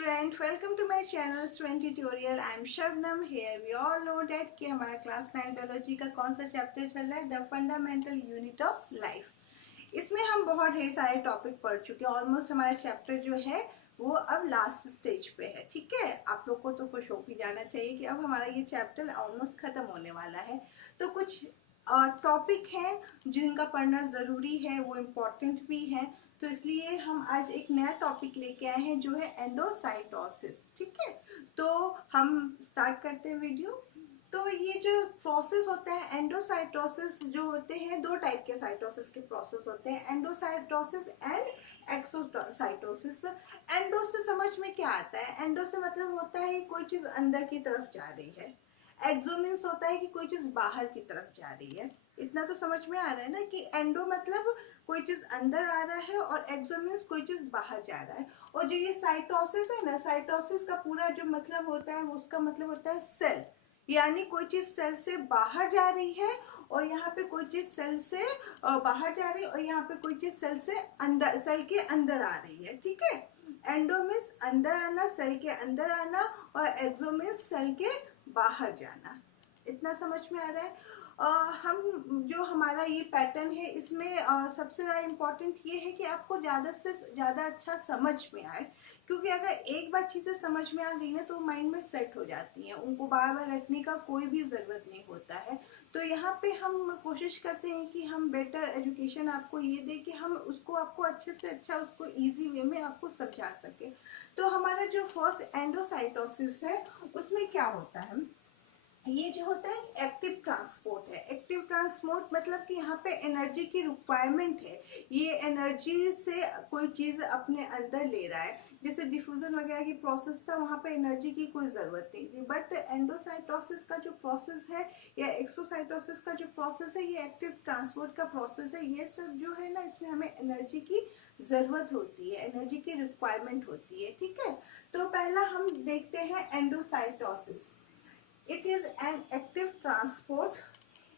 student, welcome to my channel student tutorial. I am Shabnam here. We all know that कि हमारा class 9 biology का कौन सा chapter चल रहा है, the fundamental unit of life. इसमें हम बहुत ढेर सारे टॉपिक पढ़ चुके हैं। ऑलमोस्ट हमारा चैप्टर जो है वो अब लास्ट स्टेज पे है। ठीक है, आप लोग को तो खुश हो भी जाना चाहिए कि अब हमारा ये चैप्टर ऑलमोस्ट खत्म होने वाला है। तो कुछ टॉपिक हैं जिनका पढ़ना ज़रूरी है, वो इम्पोर्टेंट भी है। तो इसलिए हम आज एक नया टॉपिक लेके आए हैं जो है एंडोसाइटोसिस। ठीक है, तो हम स्टार्ट करते हैं वीडियो। तो ये जो प्रोसेस होता है एंडोसाइटोसिस, जो होते हैं दो टाइप के साइटोसिस के प्रोसेस होते हैं, एंडोसाइटोसिस एंड एक्सोसाइटोसिस। एंडो से समझ में क्या आता है? एंडो से मतलब होता है कोई चीज़ अंदर की तरफ जा रही है। एक्सो मीन्स होता है कि कोई चीज़ बाहर की तरफ जा रही है। इतना तो समझ में आ रहा है ना कि एंडो मतलब कोई चीज़ अंदर आ रहा है और एक्सो मीन्स कोई चीज़ बाहर जा रहा है। और जो ये साइटोसिस है ना, साइटोसिस का पूरा जो मतलब होता है वो उसका मतलब होता है सेल, यानी कोई चीज़ सेल से बाहर जा रही है और यहाँ पे कोई चीज़ सेल से बाहर जा रही है और यहाँ पे कोई चीज़ सेल से अंदर, सेल के अंदर आ रही है। ठीक है, एंडो मीन्स अंदर आना, सेल के अंदर आना, और एक्सो मीन्स सेल के बाहर जाना। इतना समझ में आ रहा है? हम जो हमारा ये पैटर्न है इसमें सबसे ज़्यादा इम्पोर्टेंट ये है कि आपको ज़्यादा से ज़्यादा अच्छा समझ में आए, क्योंकि अगर एक बार चीज़ें समझ में आ गई ना तो माइंड में सेट हो जाती हैं, उनको बार बार रटने का कोई भी ज़रूरत नहीं होता है। तो यहाँ पे हम कोशिश करते हैं कि हम बेटर एजुकेशन आपको ये दे कि हम उसको आपको अच्छे से अच्छा उसको ईजी वे में आपको समझा सके। तो हमारा जो फर्स्ट एंडोसाइटोसिस है उसमें क्या होता है, ये जो होता है एक्टिव ट्रांसपोर्ट है। एक्टिव ट्रांसपोर्ट मतलब कि यहाँ पे एनर्जी की रिक्वायरमेंट है, ये एनर्जी से कोई चीज़ अपने अंदर ले रहा है। जैसे डिफ्यूजन वगैरह की प्रोसेस था, वहाँ पे एनर्जी की कोई ज़रूरत नहीं थी। बट एंडोसाइटोसिस का जो प्रोसेस है या एक्सोसाइटोसिस का जो प्रोसेस है, ये एक्टिव ट्रांसपोर्ट का प्रोसेस है। ये सब जो है ना, इसमें हमें एनर्जी की ज़रूरत होती है, एनर्जी की रिक्वायरमेंट होती है। ठीक है, तो पहला हम देखते हैं endocytosis. It is an active transport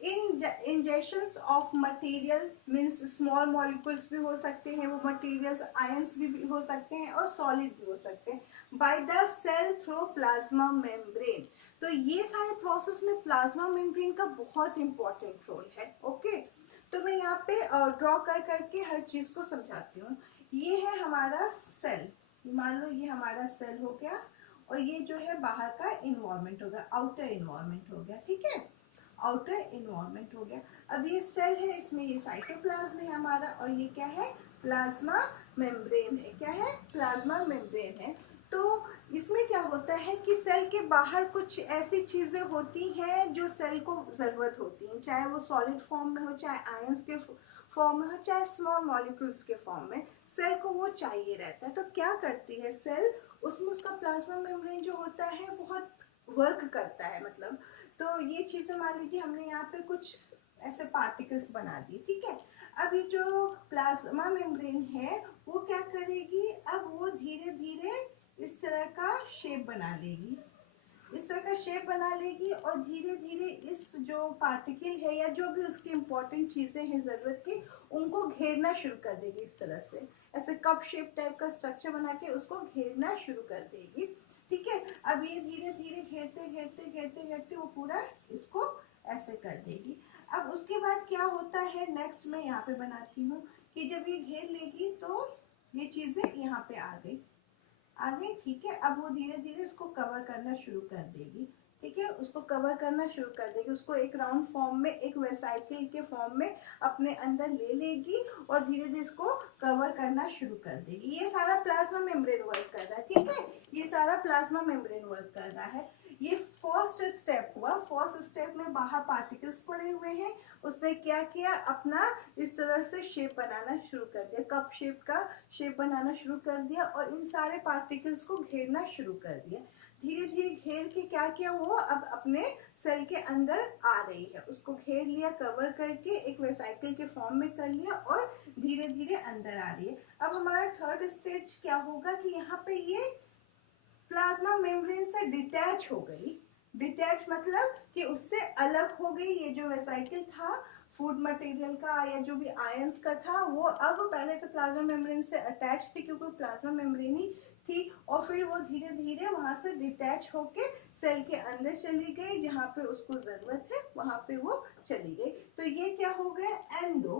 in ingestions of material, means small molecules भी हो सकते हैं वो materials, ions भी हो सकते हैं और solid भी हो सकते हैं, by the cell through plasma membrane। तो ये सारे प्रोसेस में प्लाज्मा मेम्ब्रेन का बहुत इंपॉर्टेंट रोल है। ओके, तो मैं यहाँ पे ड्रॉ कर करके हर चीज़ को समझाती हूँ। ये है हमारा सेल, मान लो ये हमारा सेल हो गया, और ये जो है बाहर का इन्वायरमेंट हो गया, आउटर इन्वायरमेंट हो गया। ठीक है, आउटर इन्वायरमेंट हो गया। अब ये सेल है, इसमें ये साइटोप्लाज्म है हमारा, और ये क्या है? प्लाज्मा मेम्ब्रेन है। क्या है? प्लाज्मा मेम्ब्रेन है। तो इसमें क्या होता है कि सेल के बाहर कुछ ऐसी चीज़ें होती हैं जो सेल को ज़रूरत होती हैं, चाहे वो सॉलिड फॉर्म में हो, चाहे आयंस के फॉर्म में हो, चाहे स्मॉल मॉलिक्यूल्स के फॉर्म में, सेल को वो चाहिए रहता है। तो क्या करती है सेल, उसमें उसका प्लाज्मा मेम्ब्रेन जो होता है बहुत वर्क करता है। मतलब तो ये चीज़ें मान लीजिए हमने यहाँ पे कुछ ऐसे पार्टिकल्स बना दिए। ठीक है, अब ये जो प्लाज्मा मेम्ब्रेन है वो क्या करेगी, अब वो धीरे धीरे इस तरह का शेप बना लेगी, इस तरह का शेप बना लेगी, और धीरे धीरे इस जो पार्टिकल है या जो भी उसकी इंपॉर्टेंट चीज़ें हैं ज़रूरत की, उनको घेरना शुरू कर देगी। इस तरह से ऐसे कप शेप टाइप का स्ट्रक्चर बना के उसको घेरना शुरू कर देगी। ठीक है, अब ये धीरे धीरे घेरते घेरते घेरते घेरते वो पूरा इसको ऐसे कर देगी। अब उसके बाद क्या होता है, नेक्स्ट मैं यहाँ पे बनाती हूँ कि जब ये घेर लेगी तो ये चीज़ें यहाँ पे आ गई, आ गई। ठीक है, अब वो धीरे धीरे उसको कवर करना शुरू कर देगी। ठीक है, उसको कवर करना शुरू कर देगी, उसको एक राउंड फॉर्म में, एक वेसाइकिल के फॉर्म में अपने अंदर ले लेगी और धीरे धीरे इसको कवर करना शुरू कर देगी। ये सारा प्लाज्मा मेम्ब्रेन वर्क कर रहा है। ठीक है, ये सारा प्लाज्मा मेम्ब्रेन वर्क कर रहा है। ये फर्स्ट स्टेप हुआ। फर्स्ट स्टेप में बाहर पार्टिकल्स पड़े हुए हैं, उसने क्या किया, अपना इस तरह से शेप बनाना शुरू कर दिया, कप शेप का शेप बनाना शुरू कर दिया, और इन सारे पार्टिकल्स को घेरना शुरू कर दिया। धीरे धीरे घेर के क्या किया, वो अब अपने सेल के अंदर आ रही है, उसको घेर लिया, कवर करके एक वेसाइकिल के फॉर्म में कर लिया और धीरे धीरे अंदर आ रही है। अब हमारा थर्ड स्टेज क्या होगा कि यहाँ पे ये प्लाज्मा मेम्ब्रेन से डिटैच हो गई। डिटैच मतलब कि उससे अलग हो गई। ये जो वेसाइकिल था फूड मटेरियल का या जो भी आयंस का था, वो अब पहले तो प्लाज्मा मेम्ब्रेन से अटैच थी क्योंकि प्लाज्मा मेम्ब्रेन ही थी, और फिर वो धीरे धीरे वहां से डिटैच होके सेल के अंदर चली गई, जहाँ पे उसको जरूरत है वहां पे वो चली गई। तो ये क्या हो गया, एंडो।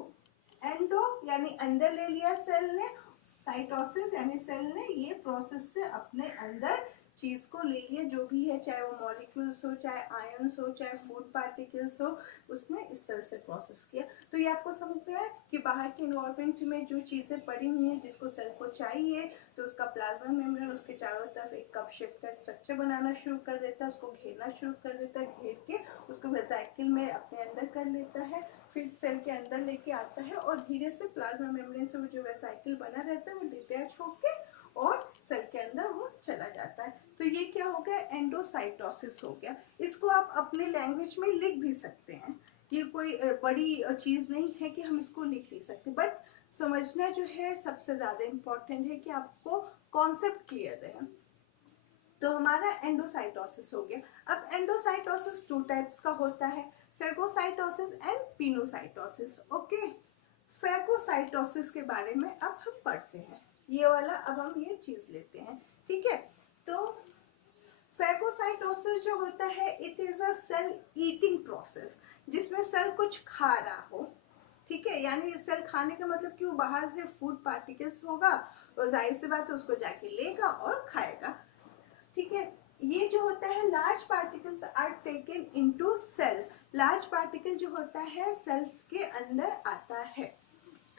एंडो यानी अंदर ले लिया सेल ने, साइटोसिस यानी सेल ने ये प्रोसेस से अपने अंदर चीज को ले लिया, जो भी है, चाहे वो मॉलिक्यूल्स हो, चाहे आयंस हो, चाहे फूड पार्टिकल्स हो, उसने इस तरह से प्रोसेस किया। तो ये आपको समझ में आया कि बाहर के इन्वायरमेंट में जो चीजें पड़ी हुई हैं जिसको सेल को चाहिए, तो उसका प्लाज्मा मेम्ब्रेन उसके चारों तरफ एक कप शेप का स्ट्रक्चर बनाना शुरू कर देता है, उसको घेरना शुरू कर देता है, घेर के उसको वेसिकल में अपने अंदर कर लेता है, फिर सेल के अंदर लेके आता है और धीरे से प्लाज्मा मेम्ब्रेन से वो जो वेसिकल बना रहता है वो डिटैच होके और सेल के अंदर वो चला जाता है। तो ये क्या हो गया, एंडोसाइटोसिस हो गया। इसको आप अपने लैंग्वेज में लिख भी सकते हैं, ये कोई बड़ी चीज नहीं है कि हम इसको लिख नहीं सकते, बट समझना जो है सबसे ज्यादा इम्पोर्टेंट है कि आपको कॉन्सेप्ट क्लियर रहे। तो हमारा एंडोसाइटोसिस हो गया। अब एंडोसाइटोसिस 2 टाइप्स का होता है, phagocytosis and pinocytosis. Okay, phagocytosis के बारे में अब हम पढ़ते हैं, ये वाला अब हम ये चीज लेते हैं, ठीक है। तो फेगोसाइटोसिस जो होता है, it is a cell eating process, जिसमें सेल कुछ खा रहा हो, ठीक है। यानी सेल खाने का मतलब कि वो बाहर से फूड पार्टिकल्स होगा, तो जाहिर सी बात है उसको जाके लेगा और खाएगा, ठीक है। ये जो होता है, large particles are taken into cell. Large particle जो होता है सेल्स के अंदर आता है।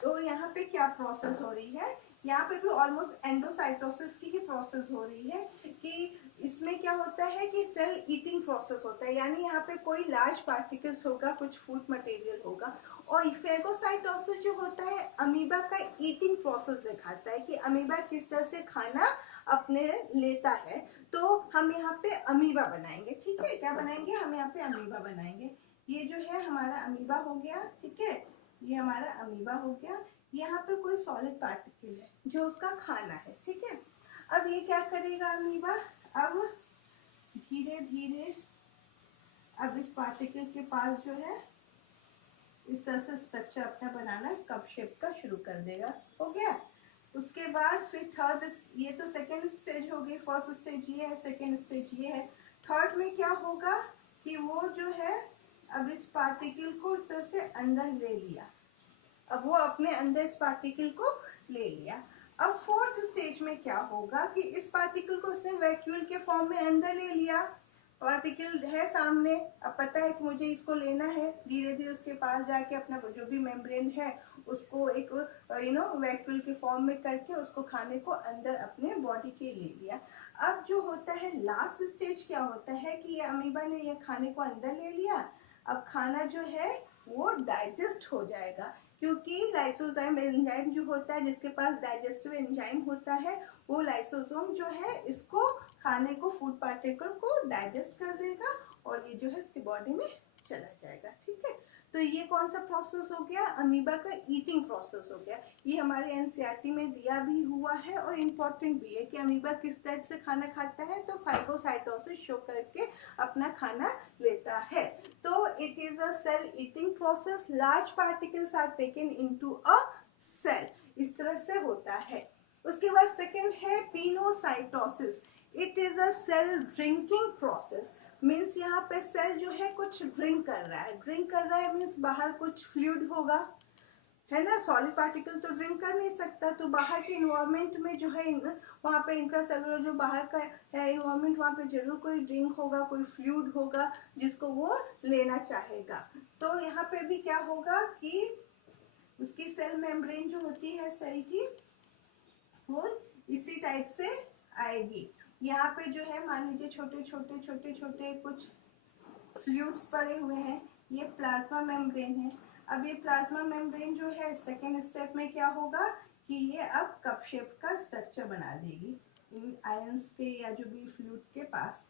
तो यहाँ पे क्या प्रोसेस हो रही है, यहाँ पे भी ऑलमोस्ट एंडोसाइटोसिस की ही प्रोसेस हो रही है कि इसमें क्या होता है कि सेल ईटिंग प्रोसेस होता है, यानी यहाँ पे कोई लार्ज पार्टिकल्स होगा, कुछ फूड मटेरियल होगा। और फेगोसाइटोसिस जो होता है अमीबा का ईटिंग प्रोसेस दिखाता है कि अमीबा किस तरह से खाना अपने लेता है। तो हम यहाँ पे अमीबा बनाएंगे, ठीक है। क्या बनाएंगे, हम यहाँ पे अमीबा बनाएंगे। ये जो है हमारा अमीबा हो गया, ठीक है, ये हमारा अमीबा हो गया। यहाँ पे कोई सॉलिड पार्टिकल है जो उसका खाना है, ठीक है। अब ये क्या करेगा अमीबा, अब धीरे धीरे अब इस पार्टिकल के पास जो है इस तरह से स्ट्रक्चर अपना बनाना कप शेप का शुरू कर देगा, हो गया। उसके बाद फिर थर्ड, ये तो सेकेंड स्टेज हो गई, फर्स्ट स्टेज ये है, सेकेंड स्टेज ये है। थर्ड में क्या होगा कि वो जो है अब इस पार्टिकल को इस तरह से अंदर ले लिया, अब वो अपने अंदर इस पार्टिकल को ले लिया। अब फोर्थ स्टेज में क्या होगा कि इस पार्टिकल को उसने वैक्यूल के फॉर्म में अंदर ले लिया, पार्टिकल है सामने, अब पता है कि मुझे इसको लेना है, धीरे धीरे उसके पास जाके अपना जो भी मेम्ब्रेन है उसको एक वैक्यूल के फॉर्म में करके उसको खाने को अंदर अपने बॉडी के ले लिया। अब जो होता है लास्ट स्टेज क्या होता है कि ये अमीबा ने ये खाने को अंदर ले लिया, अब खाना जो है वो डाइजेस्ट हो जाएगा, क्योंकि लाइसोजाइम एंजाइम जो होता है जिसके पास डाइजेस्टिव एंजाइम होता है, वो लाइसोसोम जो है इसको खाने को, फूड पार्टिकल को डाइजेस्ट कर देगा और ये जो है उसकी बॉडी में चला जाएगा, ठीक है। तो ये कौन सा प्रोसेस हो गया, अमीबा का ईटिंग प्रोसेस हो गया। ये हमारे एनसीईआरटी में दिया भी हुआ है और इम्पोर्टेंट भी है कि अमीबा किस टाइप से खाना खाता है, तो फाइगोसाइटोसिस शो करके अपना खाना लेता है। तो it is a cell eating process, large particles are taken into a cell, इस तरह से होता है। उसके बाद सेकेंड है pinocytosis, it is a cell drinking process. Means यहाँ पे सेल जो है कुछ ड्रिंक कर रहा है, ड्रिंक कर रहा है मीन्स बाहर कुछ फ्लूइड होगा, है ना। सॉलिड पार्टिकल तो ड्रिंक कर नहीं सकता, तो बाहर के इन्वायरमेंट में जो है वहाँ पे इंट्रासेलुलर जो बाहर का है इन्वायरमेंट, वहाँ पे जरूर कोई ड्रिंक होगा, कोई फ्लूइड होगा जिसको वो लेना चाहेगा। तो यहाँ पे भी क्या होगा कि उसकी सेल मेम्ब्रेन जो होती है सेल की, वो इसी टाइप से आएगी। यहाँ पे जो है मान लीजिए छोटे छोटे छोटे छोटे कुछ फ्लूइड्स पड़े हुए हैं, ये प्लाज्मा मेम्ब्रेन है। अब ये प्लाज्मा मेम्ब्रेन जो है सेकेंड स्टेप में क्या होगा कि ये अब कप शेप का स्ट्रक्चर बना देगी इन आयंस के या जो भी फ्लूइड के पास।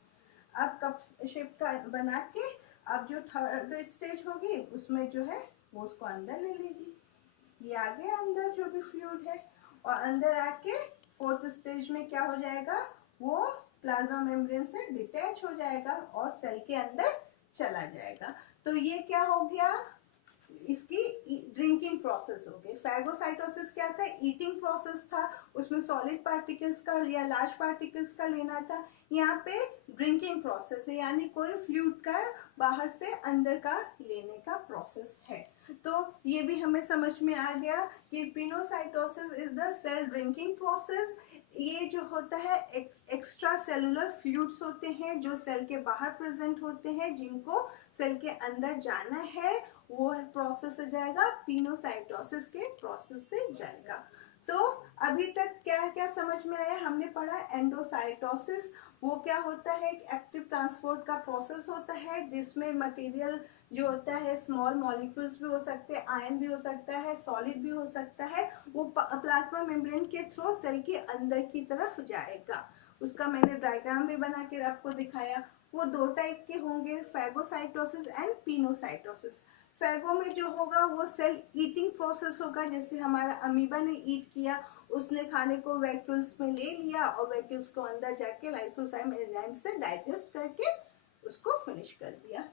अब कप शेप का बना के अब जो थर्ड स्टेज होगी उसमें जो है वो उसको अंदर ले लेगी, ये आ गया अंदर जो भी फ्लूइड है, और अंदर आके फोर्थ स्टेज में क्या हो जाएगा, वो प्लाज्मा मेम्ब्रेन से डिटैच हो जाएगा और सेल के अंदर चला जाएगा। तो ये क्या हो गया, इसकी ड्रिंकिंग प्रोसेस हो गई। फैगोसाइटोसिस क्या था, ईटिंग प्रोसेस था, उसमें सॉलिड पार्टिकल्स का या लार्ज पार्टिकल्स का लेना था। यहाँ पे ड्रिंकिंग प्रोसेस है, यानी कोई फ्लूइड का बाहर से अंदर का लेने का प्रोसेस है। तो ये भी हमें समझ में आ गया कि pinocytosis is the cell drinking process. ये जो होता है एक्स्ट्रा सेलुलर फ्लूइड्स होते हैं जो सेल के बाहर प्रेजेंट होते हैं, जिनको सेल के अंदर जाना है, वो प्रोसेस से जाएगा, पिनोसाइटोसिस के प्रोसेस से जाएगा। तो अभी तक क्या क्या समझ में आया, हमने पढ़ा एंडोसाइटोसिस, वो क्या होता है, एक्टिव ट्रांसपोर्ट का प्रोसेस होता है जिसमें मटेरियल जो होता है स्मॉल मॉलिक्यूल्स भी हो सकते हैं, आयन भी हो सकता है, सॉलिड भी हो सकता है, वो प्लाज्मा मेम्ब्रेन के थ्रू सेल के अंदर की तरफ जाएगा। उसका मैंने डायग्राम भी बना के आपको दिखाया। वो दो टाइप के होंगे, फैगोसाइटोसिस एंड पिनोसाइटोसिस। फैगो में जो होगा वो सेल ईटिंग प्रोसेस होगा, जैसे हमारा अमीबा ने ईट किया, उसने खाने को वैक्यूल्स में ले लिया और वैक्यूल्स को अंदर जाके लाइसोजाइम एंजाइम से डाइजेस्ट करके उसको फिनिश कर दिया।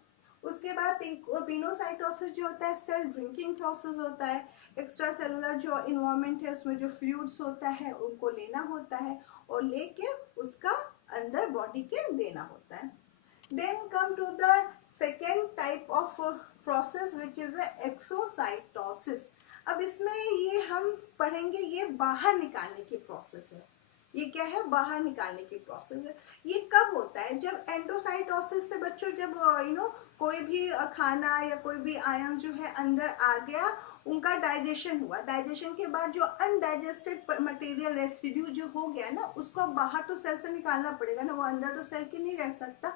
उसके बाद पिनोसाइटोसिस जो होता है सेल ड्रिंकिंग प्रोसेस होता है। एक्स्ट्रा सेलुलर जो इन्वायरमेंट है उसमें जो फ्लूइड्स होता है उनको लेना होता है और लेके उसका अंदर बॉडी के देना होता है। Then come to the second type of process which is exocytosis. अब इसमें ये हम पढ़ेंगे, ये बाहर निकालने की प्रोसेस है। ये क्या है, बाहर निकालने की प्रोसेस है। ये कब होता है, जब एंडोसाइटोसिस से बच्चों जब कोई भी खाना या कोई भी आयन जो है अंदर आ गया, उनका डाइजेशन हुआ, डाइजेशन के बाद जो अनडाइजेस्टेड मटेरियल रेसिड्यू जो हो गया ना, उसको बाहर तो सेल से निकालना पड़ेगा ना, वो अंदर तो सेल के नहीं रह सकता।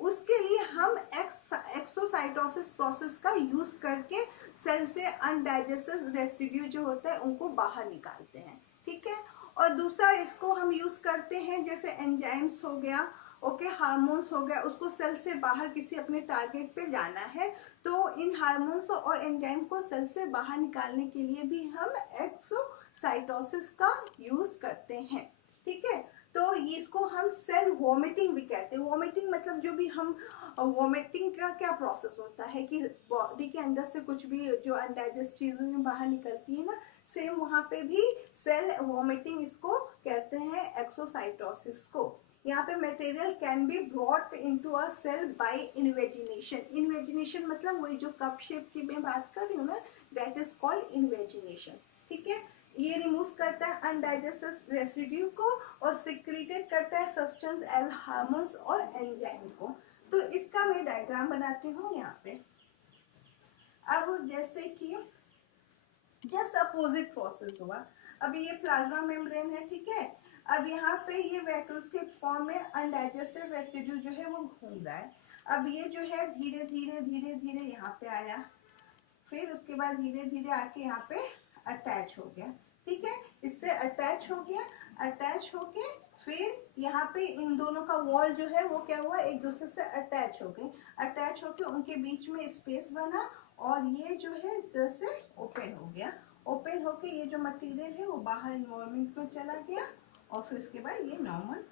उसके लिए हम एक्सोसाइटोसिस प्रोसेस का यूज करके सेल से अनडाइजेस्टेड रेसिड्यू जो होता है उनको बाहर निकालते हैं, ठीक है। और दूसरा इसको हम यूज करते हैं जैसे एंजाइम्स हो गया, ओके, हार्मोन्स हो गया, उसको सेल से बाहर किसी अपने टारगेट पे जाना है, तो इन हार्मोन्स और एंजाइम को सेल से बाहर निकालने के लिए भी हम एक्सोसाइटोसिस का यूज करते हैं, ठीक है। तो इसको हम सेल वॉमिटिंग भी कहते हैं। वॉमिटिंग मतलब जो भी हम वॉमिटिंग का क्या प्रोसेस होता है कि बॉडी के अंदर से कुछ भी जो अनडाइजेस्ट चीजें बाहर निकलती है ना, सेम वहां पे भी सेल वॉमिटिंग इसको कहते हैं, एक्सोसाइटोसिस को। यहाँ पे material can be brought into a cell by invagination. Invagination मतलब वही जो कप शेप की मैं बात कर रही हूँ ना, दैट इज कॉल्ड इन्वेजिनेशन, ठीक है। ये रिमूव करता है अनडाइजेस्टेड रेसिड्यू को और सिक्रीटेड करता है सब्सटेंस एज हार्मोन्स और एंजाइम को। तो इसका मैं डायग्राम बनाती हूँ यहाँ पे। अब जैसे कि जस्ट अपोजिट प्रोसेस हुआ, अभी ये प्लाज्मा मेम्ब्रेन है, ठीक है। अब यहाँ पे ये वैक्यूल्स के फॉर्म में अनडाइजेस्टेड रेसिड्यू जो है वो घूम रहा है। अब ये जो है धीरे धीरे धीरे धीरे यहाँ पे आया, फिर उसके बाद धीरे धीरे आके यहाँ पे अटैच हो गया, ठीक है। इससे अटैच हो गया, अटैच होके फिर यहाँ पे इन दोनों का वॉल जो है वो क्या हुआ, एक दूसरे से अटैच हो गए। अटैच होके उनके बीच में स्पेस बना और ये जो है इस तरह से ओपन हो गया। ओपन होके ये जो मटेरियल है वो बाहर इन्वायरमेंट में चला गया और फिर उसके बाद ये नॉर्मल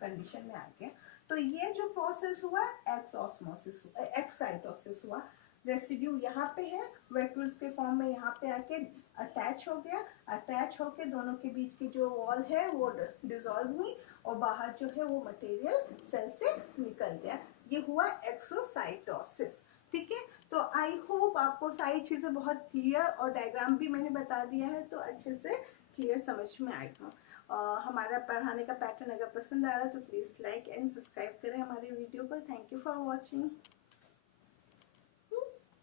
कंडीशन में आ गया। तो ये जो प्रोसेस हुआ एक्सोस्मोसिस, एक्साइटोसिस हुआ। रेसिड्यू यहाँ पे है, वैक्यूल्स के फॉर्म में यहाँ पे आके अटैच हो गया, अटैच होके दोनों के बीच की जो वॉल है वो डिसॉल्व हुई और बाहर जो है वो मटेरियल सेल से निकल गया। ये हुआ एक्सोसाइटोसिस, ठीक है। तो आई होप आपको सारी चीज़ें बहुत क्लियर और डायग्राम भी मैंने बता दिया है, तो अच्छे से क्लियर समझ में आएगा। हमारा पढ़ाने का पैटर्न अगर पसंद आ रहा है तो प्लीज़ लाइक एंड सब्सक्राइब करें हमारे वीडियो को। Thank you for watching.